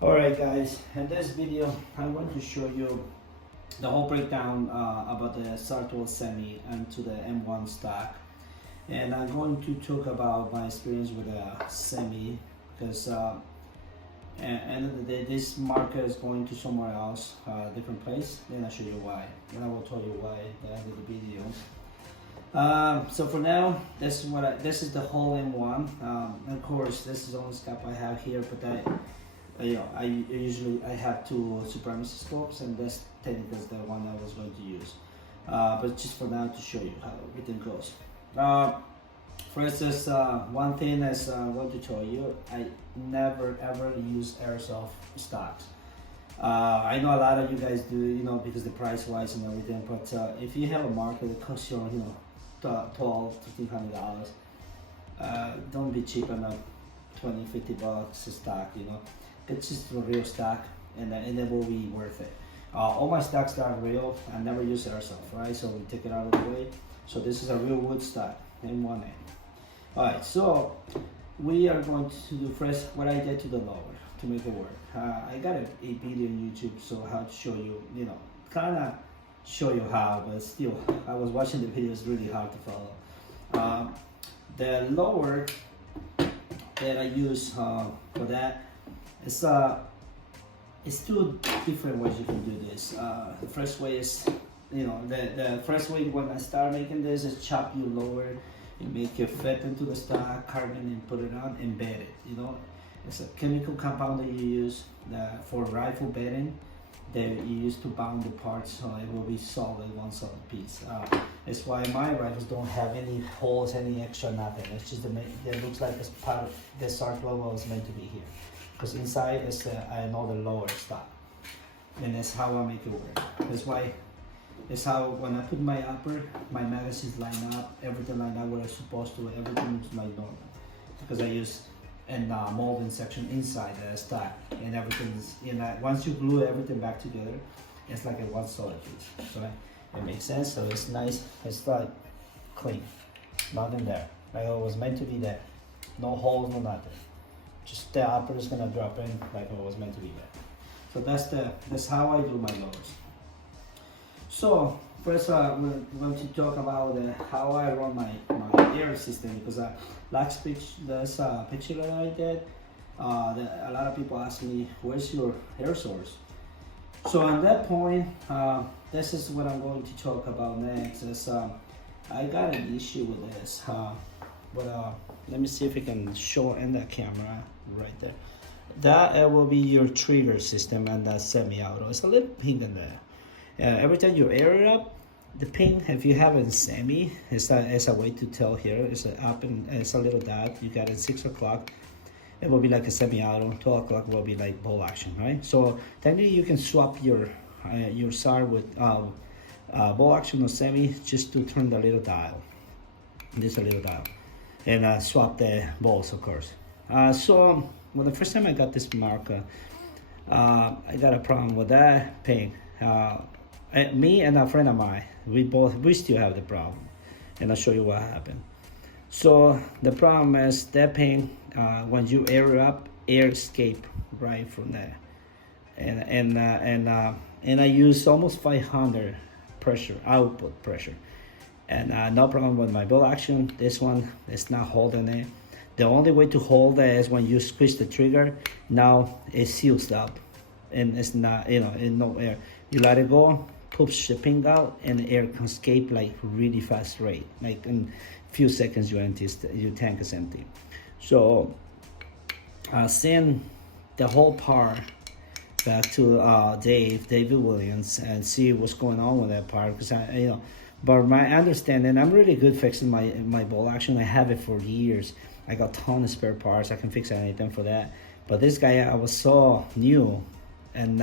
Alright guys, in this video I want to show you the whole breakdown about the SAR semi and to the M1 stock, and I'm going to talk about my experience with the semi because at the end of the day this market is going to somewhere else, different place. Then I'll show you why, and I will tell you why at the end of the video. So for now, this is the whole M1. Of course, this is the only scope I have here, but I usually have two supremacy scopes, and this technically is the one I was going to use. But just for now to show you how everything goes. For instance, one thing is I want to tell you, I never ever use airsoft stocks. I know a lot of you guys do, because the price wise and everything. But if you have a market that costs you, $1,200, $1,500, don't be cheap on a $20-$50 a stock. It's just a real stock, and it will be worth it. All my stocks are real. I never use airsoft, right? So we take it out of the way. So this is a real wood stock, M1a. Alright, so we are going to do first what I did to the lower to make it work. I got a video on YouTube, so how to show you, kind of show you how, but still, I was watching the video, it's really hard to follow. The lower that I use for that, it's two different ways you can do this. The first way is, the first way when I start making this is chop your lower, you make it fit into the stock, carbon, and put it on, embed it. It's a chemical compound that you use for rifle bedding that you use to bound the parts so it will be solid, one solid piece. That's why my rifles don't have any holes, any extra nothing. It's just it looks like it's part of the SAR logo is meant to be here. Because inside is another lower stock, and that's how I make it work. That's why it's how when I put my upper, my magazines line up, everything line up where it's supposed to, everything is my normal. Because I use molding section inside the stock, and everything is once you glue everything back together, it's like a one solid piece. So it makes sense. So it's nice. It's like clean, nothing there. Like it was meant to be there, no holes, no nothing. Just the upper is gonna drop in like it was meant to be there. So that's how I do my lowers. So first I'm going to talk about how I run my air system, because last picture that I did, a lot of people ask me, where's your air source? So at that point, this is what I'm going to talk about next. Is I got an issue with this, but let me see if I can show in the camera right there. That will be your trigger system, and that semi-auto. It's a little pink in there. Every time you air it up, the ping, if you have it in semi, it's a way to tell here. It's up and it's a little dot. You got it 6 o'clock. It will be like a semi-auto. 12 o'clock will be like ball action, right? So technically you can swap your SAR with ball action or semi just to turn the little dial. This a little dial, and swap the balls, of course. So when the first time I got this marker, I got a problem with that ping. Me and a friend of mine, we still have the problem, and I'll show you what happened. So the problem is that ping, when you air it up, air escape right from there, and I use almost 500 pressure, output pressure, and no problem with my bolt action. This one is not holding it. The only way to hold it is when you squeeze the trigger. Now it seals up, and it's not, in no air. You let it go, poops the ping out, and the air can escape like really fast rate. Like in a few seconds, your tank is empty. So send the whole part back to David Williams, and see what's going on with that part. Because but my understanding, I'm really good fixing my ball action. I have it for years. I got a ton of spare parts. I can fix anything for that. But this guy, I was so new, and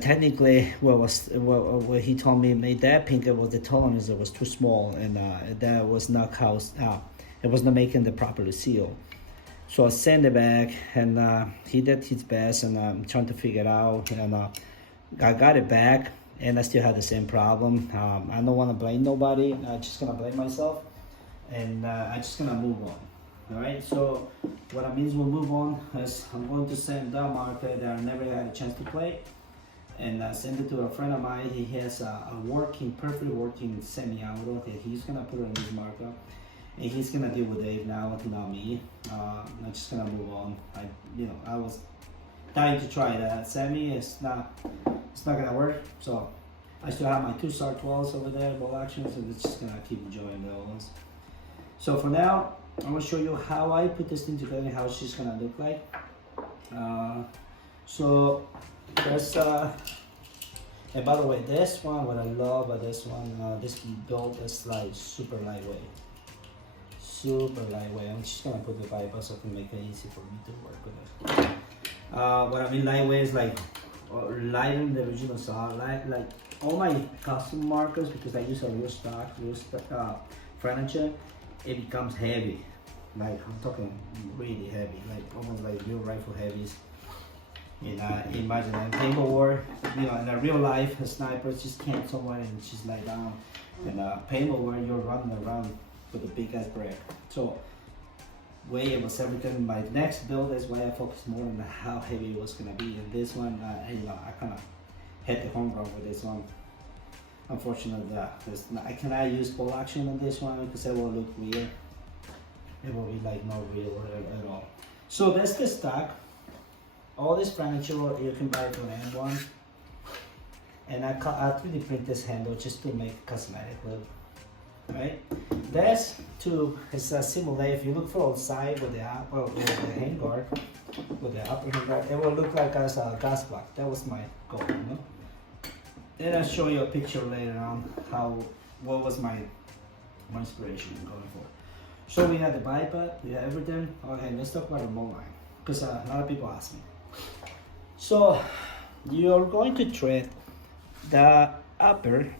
technically what he told me made that pink, it was the tolerance that was too small, and that was not it was not making the proper seal. So I sent it back, and he did his best, and I'm trying to figure it out, and I got it back, and I still had the same problem. I don't want to blame nobody. I'm just gonna blame myself, and I'm just gonna move on. All right, so what I mean is we'll move on, as I'm going to send the marker that I never had a chance to play, and send it to a friend of mine. He has a perfect working semi-auto that he's gonna put on his marker, and he's gonna deal with Dave now, not me. I'm just gonna move on. I was dying to try that semi. It's not gonna work. So I still have my two SAR 12s over there, ball actions, and it's just gonna keep enjoying the old ones. So for now, I'm gonna show you how I put this thing together and how she's gonna look like. So there's and by the way, this one, what I love about this one, this build is like super lightweight. I'm just gonna put the bypass so I can make it easy for me to work with it. What I mean lightweight is like lighter than the original SAR. Like all my custom markers, because I use a real stock furniture, it becomes heavy. Like I'm talking really heavy, like almost like real rifle heavies. And imagine that paintball war, in a real life, a sniper just can't somewhere and just lie down. And paintball war, you're running around with a big ass brick. So way it was everything. My next build is why I focus more on how heavy it was gonna be. And this one, I kind of hit the home run with this one. Unfortunately, I cannot use ball action on this one because it will look weird. It will be like not real at all. So that's the stock. All this furniture you can buy from M1, and I 3D print this handle just to make cosmetic look. Right? This tube is a similar. If you look for outside with the handguard, with the upper handguard, it will look like as a gas block. That was my goal. Then I'll show you a picture later on what was my inspiration going for. So we have the bipod, we have everything. Okay, let's talk about the remote line, because a lot of people ask me. So you're going to thread the upper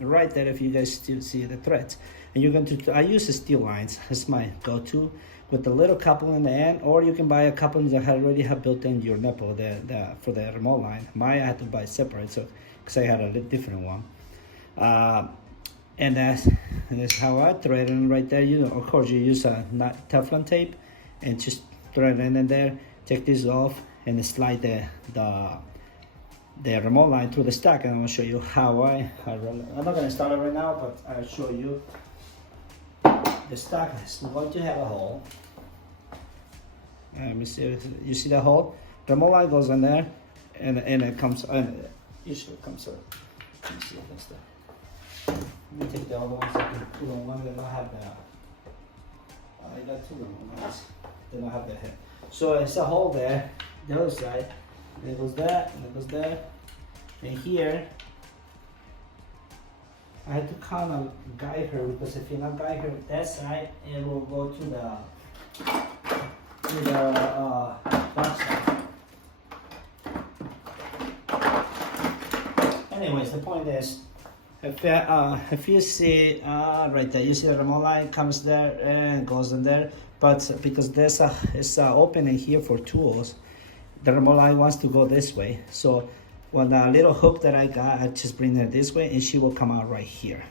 right there, if you guys still see the threads, and you're going to, I use the steel lines as my go-to with the little couple in the end, or you can buy a couple that already have built in your nipple for the remote line. Mine I had to buy separate, so because I had a little different one. And that's how I thread it right there. Of course, you use a Teflon tape and just thread it in there. Take this off and slide the remote line through the stack, and I'm gonna show you how I run it. I'm not gonna start it right now, but I'll show you. The stack is going to have a hole. Let me see. You see the hole? The remote line goes in there, and it comes. And usually it comes up. Let me see if that's there. Let me take the other ones. I can put on one. They don't have the. I got two remote lines. They don't have the head. So it's a hole there. The other side. And it goes there, and it goes there. And here, I had to kind of guide her, because if you not guide her that side, it will go to the back side. Anyways, the point is, if you see right there, you see the remote line comes there and goes in there, but because there's it's opening here for tools, the remote line wants to go this way. So when the little hook that I got, I just bring her this way, and she will come out right here.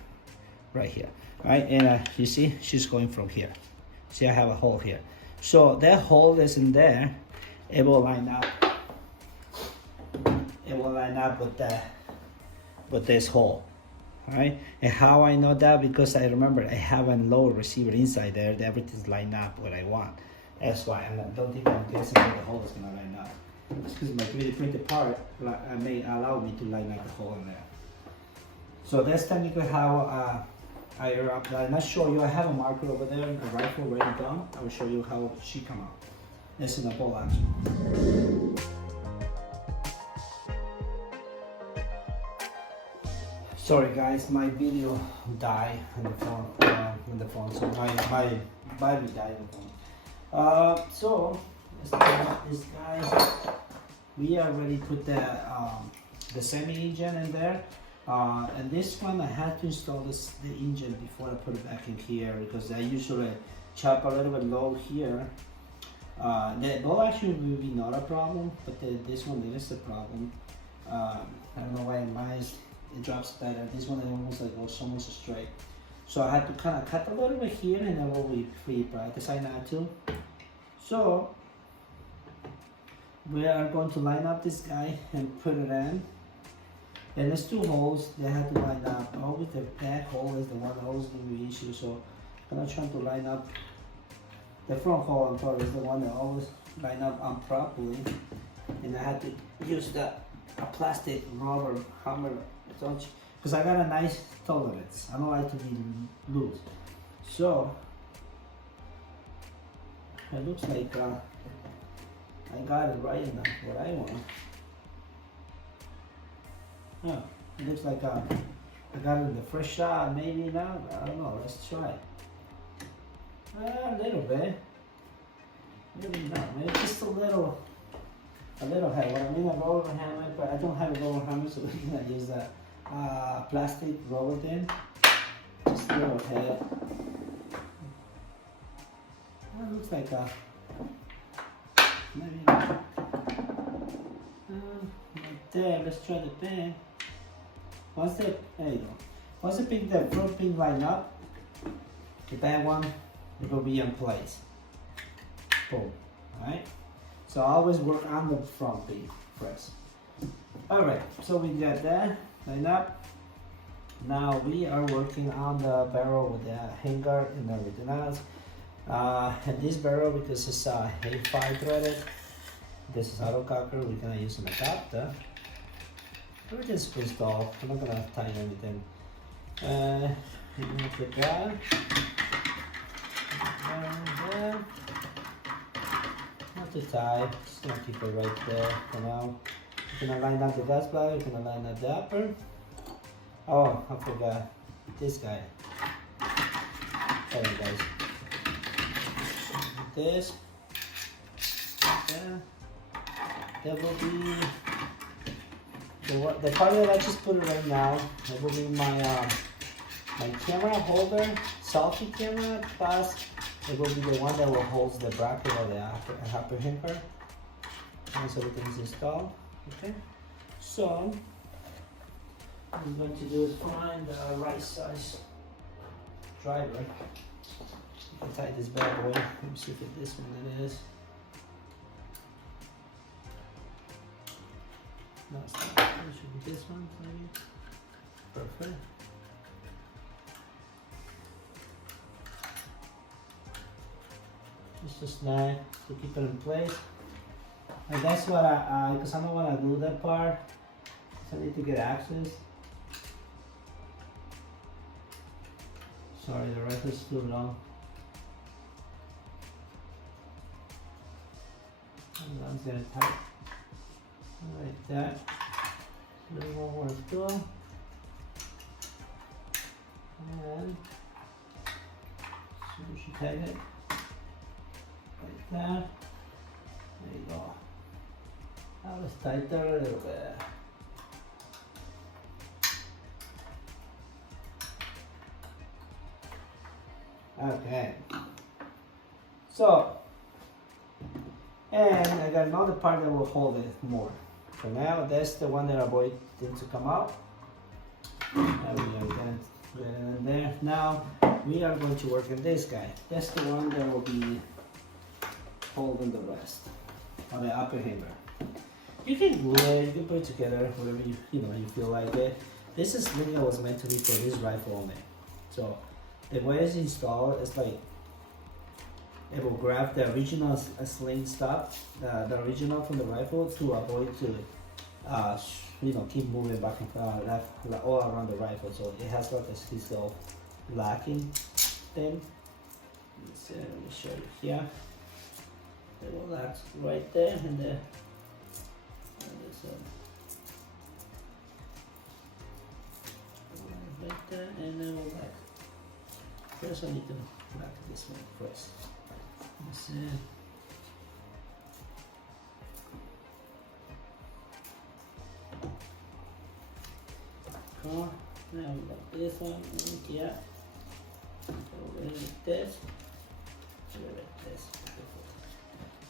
All right, and you see, she's going from here. See, I have a hole here. So that hole is in there. It will line up. It will line up with this hole. All right, and how I know that? Because I remember I have a low receiver inside there. That everything's lined up what I want. That's why I don't think I'm guessing where the hole is gonna line up. It's because my 3D printed part may allow me to line up the hole in there. So that's technically how I'm not show you. I have a marker over there, a rifle ready done. I will show you how she come out. It's in a ball action. Sorry guys, my video died on the phone. So my battery died on the phone. So let's start this guy. We already put the semi engine in there, and this one I had to install the engine before I put it back in here, because I usually chop a little bit low here. The ball actually will be not a problem, but this one is a problem. I don't know why mine it drops better. This one it almost like goes almost straight. So I had to kind of cut a little bit here and then we'll be free, but I decided not to. So we are going to line up this guy and put it in. And there's two holes they had to line up. Always the back hole is the one that always gives me issue. So I'm not trying to line up the front hole. I'm sorry, is the one that always line up improperly. And I had to use a plastic rubber hammer, because I got a nice tolerance. I don't like to be loose. So it looks like I got it right in what I want. Yeah, it looks like I got it in the first shot, maybe not. I don't know. Let's try. A little bit. Maybe not. Maybe just a little head. What I mean, a roller hammer, but I don't have a roller hammer, so we're gonna use that plastic roller thing. Just a little head. It looks like maybe right there. Let's try the pin. There you go. Once the front pin line up, the back one, it will be in place. Boom. Alright? So I always work on the front pin first. Alright, so we got that line up. Now we are working on the barrel with the hanger and everything else. And this barrel, because it's A5 threaded, this is autococker, we're gonna use an adapter. Everything's squeezed off. I'm not gonna tie anything. I'm gonna put that there. Not too tight. Just gonna keep it right there for now. We're gonna line up the gas bladder. We're gonna line up the upper. Oh, I forgot this guy. Sorry, guys. This. That will be the part that I just put it right now. That will be my my camera holder, selfie camera, plus it will be the one that will hold the bracket or the upper hanger. Once everything's installed, okay. So what I'm going to do is find the right size driver. You can tie this bad away. Let me see if it's this one it is. No, it's not. It should be this one, maybe. Perfect. Just a snag to keep it in place. And that's what because I don't want to glue that part, so I need to get access. Sorry, the rifle's too long. And I'm gonna tight. Like that. A little more to go. And so we should tighten it like that. There you go. Now let's tighten it a little bit. Okay. So, and I got another part that will hold it more. So now that's the one that I avoided to come out. There we are, get it in there. Now we are going to work on this guy. That's the one that will be holding the rest on the upper hanger. You can glue it, you can put it together, whatever you feel like it. This is something that was meant to be for this rifle only. So the way it's installed is like it will grab the original sling stop, the original from the rifle, to avoid to keep moving back and left all around the rifle. So it has like this little locking thing. Let me show you here. It will lock right there, and then right there, and then we'll lock. First, I need to lock this one first. Let's see. Cool. Now we got this one in here. So we're gonna make this.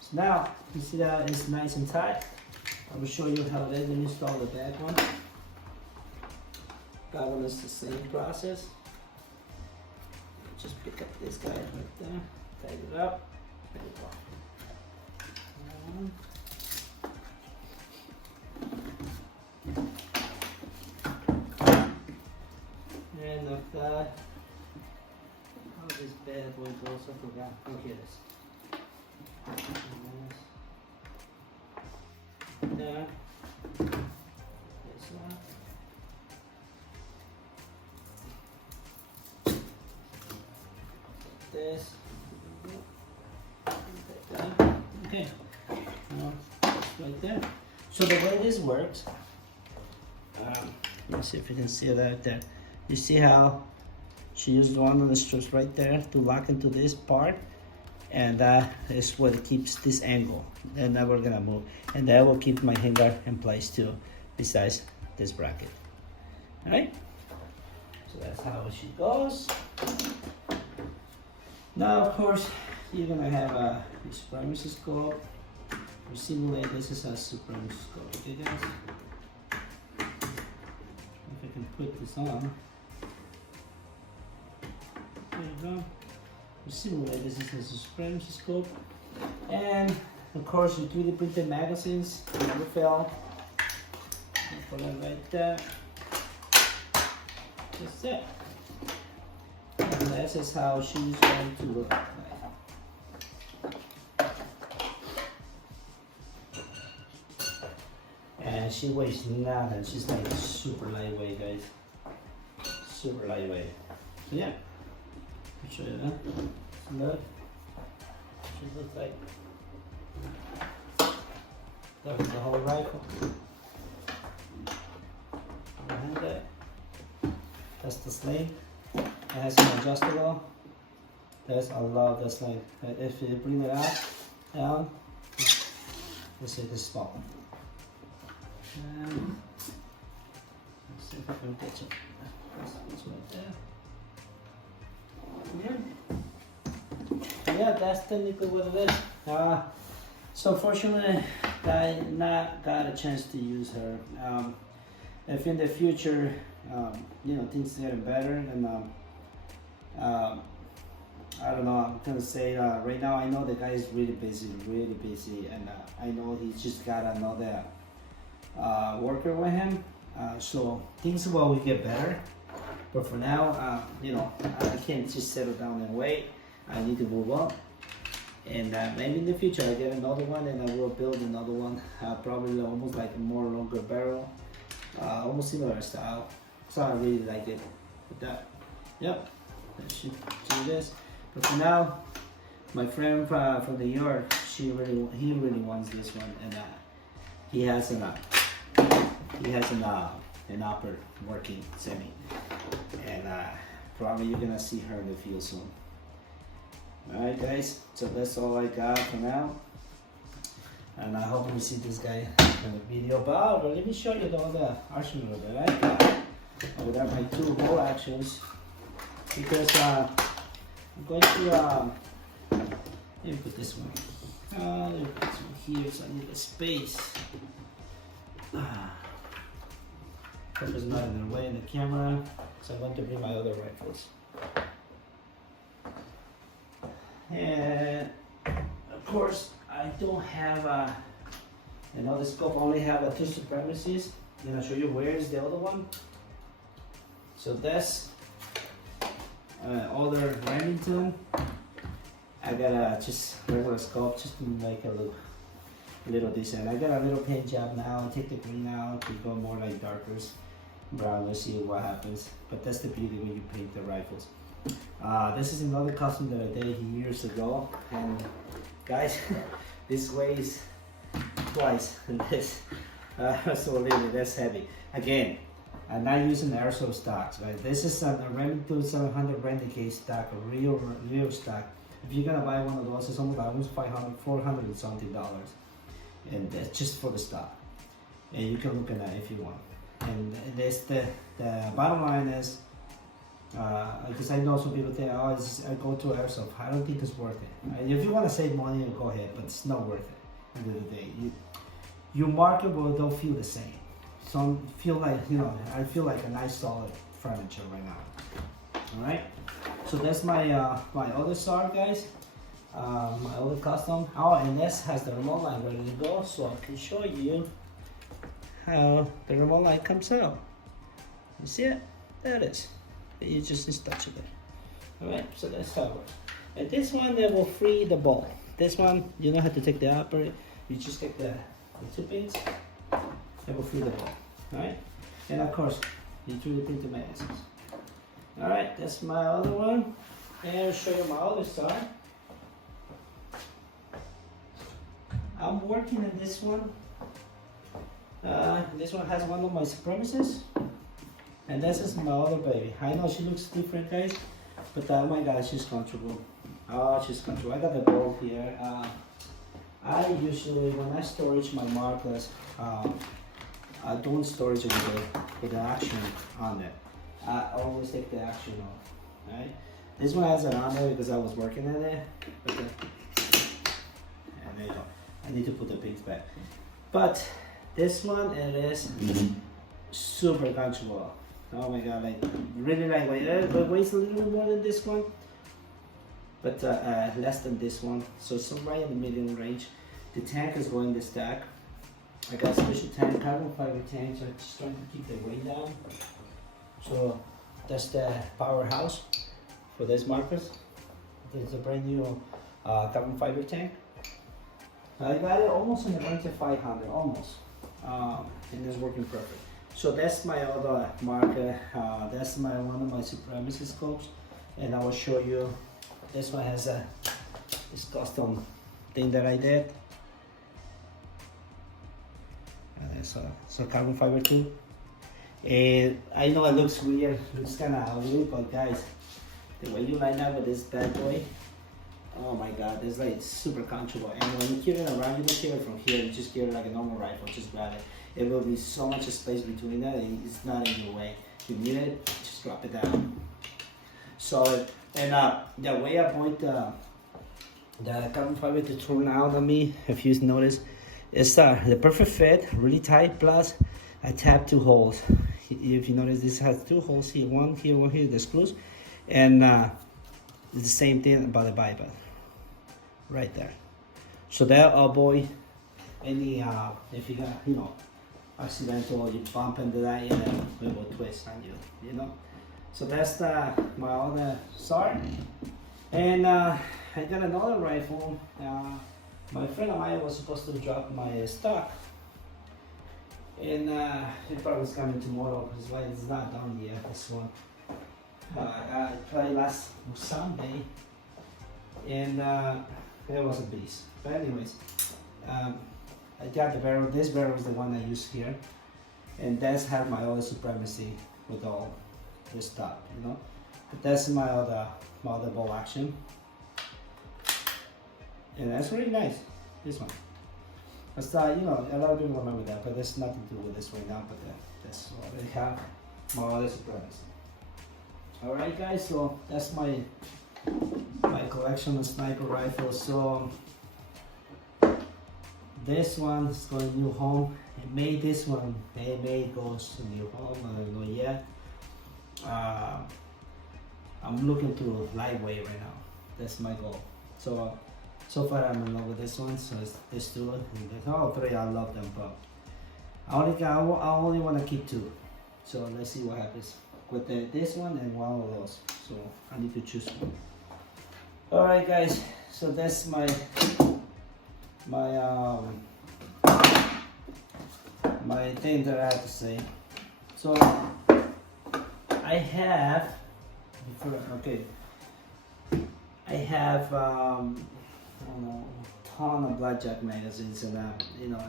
So now you see that it's nice and tight. I will show you how they install the back one. That one is the same process. pick up this guy right there, tighten it up. There you go. And of that, how this bad boy goes, I forgot. Oh, here it is. There. This one. This. Okay. Right there. So the way this works, let's see if you can see it out there. You see how she used one of the strips right there to lock into this part, and that is what keeps this angle, and now we're gonna move, and that will keep my hanger in place too, besides this bracket. All right, so that's how she goes. Now of course you're gonna have a supremacy scope. We simulate this is a supremacy scope. Okay guys, if I can put this on, there you go. We simulate this is a supremacy scope, and of course your 3D printed magazines never fail. Put it right there. That's it. And this is how she's going to look like. And she weighs nothing. She's like super lightweight, guys. Super lightweight. So yeah, I'll show you that. Look. She looks like that's the whole rifle. Behind that. That's the sling. It has an adjustable. I love the sling. If you bring it out, down, you see this spot. Let's see if I can catch it. That's right there. Yeah, that's technically what it is. So fortunately, I not got a chance to use her. If in the future, you know, things getting better, and I don't know. I'm gonna say right now. I know the guy is really busy, and I know he's just got another worker with him. So things will get better. But for now, you know, I can't just settle down and wait. I need to move up. And maybe in the future I get another one, and I will build another one. Probably almost like a more longer barrel, almost similar style. So I really like it. With that, yep, that should do this. But for now, my friend from New York, he really wants this one, and he has an upper working semi, and probably you're gonna see her in the field soon. All right, guys. So that's all I got for now, and I hope you see this guy in the video. But let me show you all the arsenal that I got. I would have my 2 bolt actions, because I'm going to let me put this one. Let me put this one here, so I need a space. Purpose not in the way in the camera, so I'm going to bring my other rifles. And of course, I don't have another scope. I only have 2 supremacies. Then I'll show you where is the other one. So that's other Remington. I got a just regular scope just to make it look a little decent. I got a little paint job now. Take the green out to go more like darker brown. Let's see what happens. But that's the beauty when you paint the rifles. This is another custom that I did years ago, and guys, this weighs twice this. So really, that's heavy. Again, I'm not using airsoft stocks, right? This is a Remington 700 Renegade stock, a real stock. If you're gonna buy one of those, it's almost 500, 400 and something dollars, and that's just for the stock. And you can look at that if you want. And that's the bottom line is, because I know some people think, oh, I go to airsoft. I don't think it's worth it. If you want to save money, go ahead, but it's not worth it. At the end of the day, your market will don't feel the same. Some feel like, you know, I feel like a nice solid furniture right now. All right. So that's my my other SAR, guys. My other custom. Oh, and this has the remote line ready to go, so I can show you how the remote line comes out. You see it? There it is. You just install it there. Alright, so that's how it works. And this one, they will free the ball. This one, you don't have to take the upper. You just take the 2 pins. It will free the ball. Alright? And of course, you 3D print the magazines. Alright, that's my other one. And I'll show you my other side. I'm working on this one. This one has one of my supremacists. And this is my other baby. I know she looks different, guys. But oh my god, she's comfortable. Oh, she's comfortable. I got the ball here. I usually, when I storage my markers, I don't storage it with the action on it. I always take the action off, right? This one has it on there because I was working on it. And there you go. I need to put the pins back. But this one, it is super comfortable. Oh my god, like really lightweight. It weighs a little bit more than this one, but less than this one. So right in the medium range. The tank is going to stack. I got a special tank, carbon fiber tank, so I'm just trying to keep the weight down. So that's the powerhouse for these markers. It's a brand new carbon fiber tank. I got it almost in the range of 500, almost, and it's working perfect. So that's my other marker. That's one of my supremacy scopes, and I will show you. This one has this custom thing that I did. So carbon fiber too. And I know it looks weird, looks kind of ugly, but guys, the way you line up with this bad boy, oh my god, it's like super comfortable. And when you carry it around, you don't carry it from here, you just carry it like a normal rifle, just grab it. It will be so much space between that, it's not in your way. If you need it, just drop it down. Solid. And the way I point the carbon fiber to turn out on me, if you notice, is the perfect fit, really tight, plus I tap 2 holes. If you notice, this has 2 holes here, one here, the screws. And it's the same thing about the bypass, right there. So that avoid any, if you got, accidental, you bump into that, it will twist on you, So that's my other SAR. And I got another rifle. My friend of mine was supposed to drop my stock. And it probably is coming tomorrow because it's not done yet, this one. I tried last Sunday, and it was a beast. But anyways, I got the barrel. This barrel is the one I use here, and that's have my other supremacy with all this stuff, But that's my other bolt action, and that's really nice. This one. But a lot of people remember that, but there's nothing to do with this right now. But that's what I have. My other supremacy. All right, guys. So that's my collection of sniper rifles. So this one is going new home. This one may goes to new home. I don't know yet. I'm looking to lightweight right now. That's my goal. So far I'm in love with this one. So it's 2. And all 3 I love them, but I only want to keep 2. So let's see what happens with this one and one of those. So I need to choose one. All right, guys. So that's my thing that I have to say. So I have I don't know, a ton of blackjack magazines, and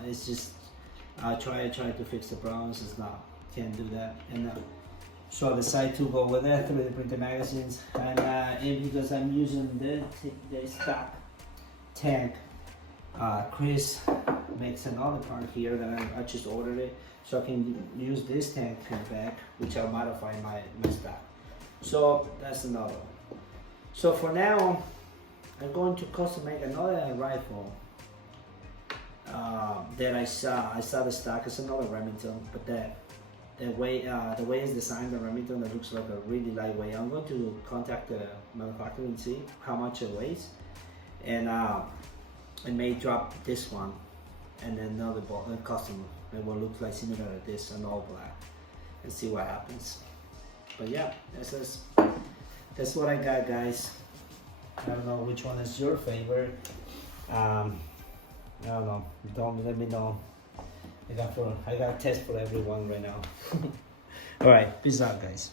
it's just I try to fix the problems. It's not, can't do that, and so I decided to go with that 3D printed magazines, and because I'm using the stock tank, Chris makes another part here that I just ordered it, so I can use this tank back, which I'll modify my stock. So that's another one. So for now, I'm going to custom make another rifle that I saw the stock. It's another Remington, but the way it's designed, the Remington, that looks like a really lightweight. I'm going to contact the manufacturer and see how much it weighs, and I may drop this one and then another ball, a custom, it will look like similar to this and all black, and see what happens. But yeah, that's what I got, guys. I don't know which one is your favorite. I don't know. Don't let me know. I got a test for everyone right now. All right, peace out, guys.